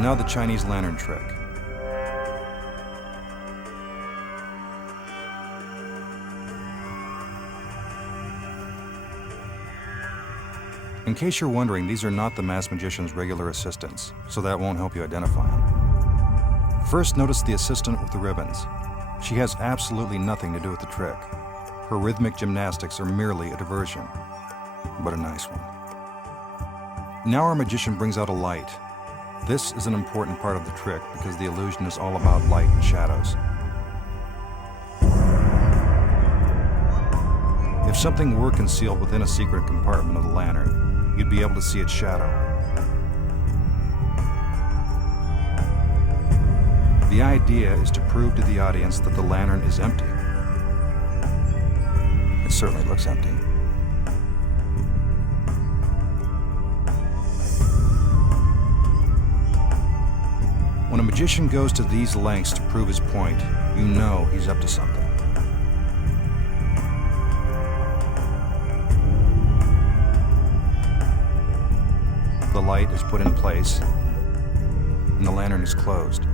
Now the Chinese lantern trick. In case you're wondering, these are not the masked magician's regular assistants, so that won't help you identify them. First, notice the assistant with the ribbons. She has absolutely nothing to do with the trick. Her rhythmic gymnastics are merely a diversion, but a nice one. Now our magician brings out a light. This is an important part of the trick because the illusion is all about light and shadows. If something were concealed within a secret compartment of the lantern, you'd be able to see its shadow. The idea is to prove to the audience that the lantern is empty. It certainly looks empty. When a magician goes to these lengths to prove his point, you know he's up to something. The light is put in place, and the lantern is closed.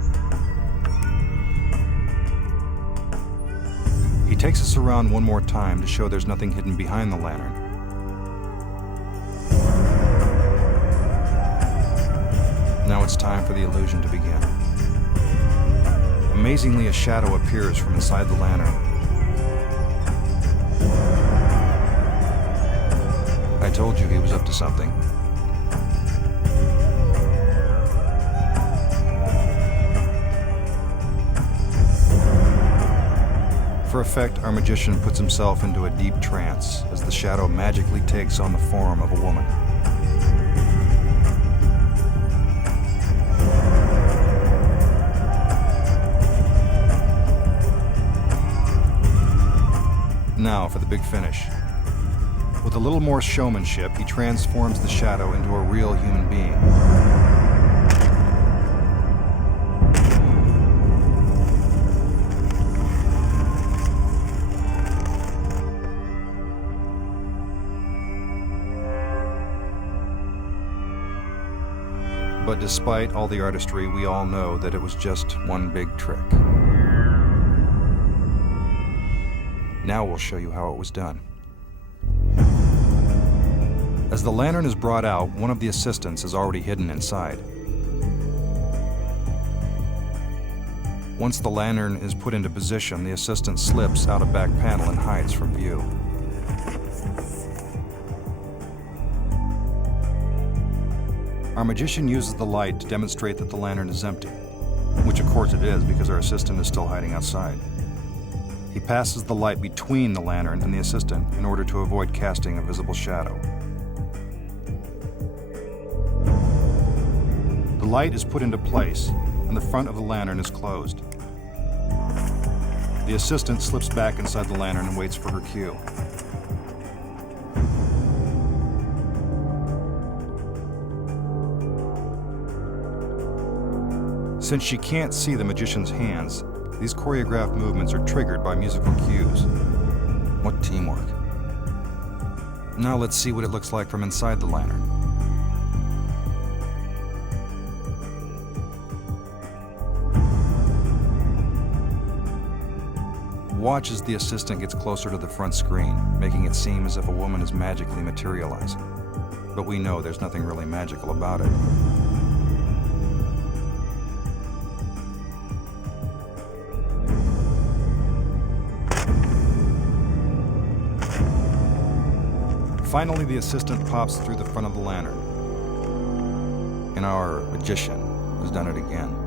He takes us around one more time to show there's nothing hidden behind the lantern. Now it's time for the illusion to begin. Amazingly, a shadow appears from inside the lantern. I told you he was up to something. For effect, our magician puts himself into a deep trance as the shadow magically takes on the form of a woman. Now for the big finish. With a little more showmanship, he transforms the shadow into a real human being. But despite all the artistry, we all know that it was just one big trick. Now we'll show you how it was done. As the lantern is brought out, one of the assistants is already hidden inside. Once the lantern is put into position, the assistant slips out a back panel and hides from view. Our magician uses the light to demonstrate that the lantern is empty, which of course it is because our assistant is still hiding outside. He passes the light between the lantern and the assistant in order to avoid casting a visible shadow. The light is put into place and the front of the lantern is closed. The assistant slips back inside the lantern and waits for her cue. Since she can't see the magician's hands, these choreographed movements are triggered by musical cues. What teamwork. Now let's see what it looks like from inside the lantern. Watch as the assistant gets closer to the front screen, making it seem as if a woman is magically materializing. But we know there's nothing really magical about it. Finally, the assistant pops through the front of the lantern. And our magician has done it again.